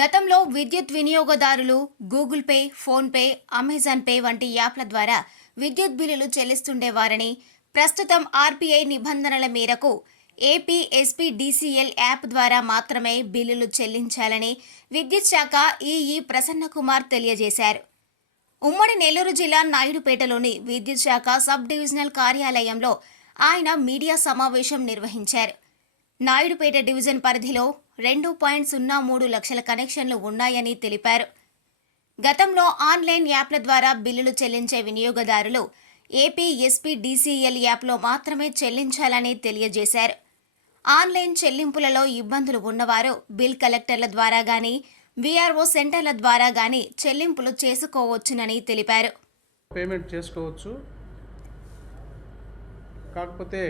గతంలో విద్యుత్ వినియోగదారులు Google Pay PhonePe Amazon Pay వంటి యాప్ల ద్వారా విద్యుత్ బిల్లులు చెల్లిస్తుండేవారని ప్రస్తుతం ఆర్బీఐ నిబంధనల మేరకు ఏపీ డీసీఎల్ యాప్ ద్వారా మాత్రమే బిల్లులు చెల్లించాలని విద్యుత్ శాఖ ఈఈ ప్రసన్నకుమార్ తెలియజేశారు. ఉమ్మడి నెల్లూరు జిల్లా నాయుడుపేటలోని విద్యుత్ శాఖ సబ్ డివిజనల్ కార్యాలయంలో ఆయన మీడియా సమావేశం నిర్వహించారు. నాయుడుపేట డివిజన్ పరిధిలో రెండు పాయింట్ సున్నా మూడు లక్షల కనెక్షన్లు ఉన్నాయని తెలిపారు. గతంలో ఆన్లైన్ యాప్ల ద్వారా బిల్లులు చెల్లించే వినియోగదారులు ఏపీ ఎస్పీ డీసీఎల్ యాప్లో మాత్రమే చెల్లించాలని తెలియజేశారు. ఆన్లైన్ చెల్లింపులలో ఇబ్బందులు ఉన్నవారు బిల్ కలెక్టర్ల ద్వారా గానీ వీఆర్ఓ సెంటర్ల ద్వారా గానీ చెల్లింపులు చేసుకోవచ్చునని తెలిపారు. పేమెంట్ చేసుకోవచ్చు. కాకపోతే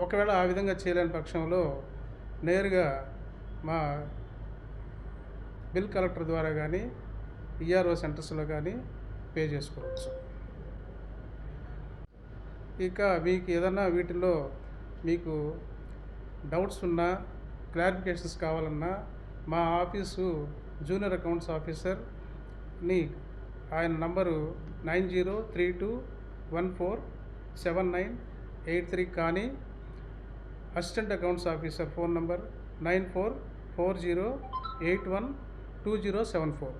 ఒకవేళ ఆ విధంగా చేయలేని పక్షంలో నేరుగా మా బిల్ కలెక్టర్ ద్వారా కానీ ఈఆర్ఓ సెంటర్స్లో కానీ పే చేసుకోవచ్చు. ఇక మీకు ఏదన్నా వీటిలో మీకు డౌట్స్ ఉన్నా క్లారిఫికేషన్స్ కావాలన్నా మా ఆఫీసు జూనియర్ అకౌంట్స్ ఆఫీసర్ని ఆయన number nine zero three two one four seven nine eight three కానీ assistant accounts officer phone number nine four four zero eight one two zero seven four.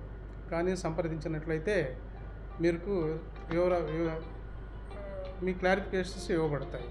కానీ సంప్రదించినట్లయితే మీకు వివర మీ clarifications ఇవ్వబడతాయి.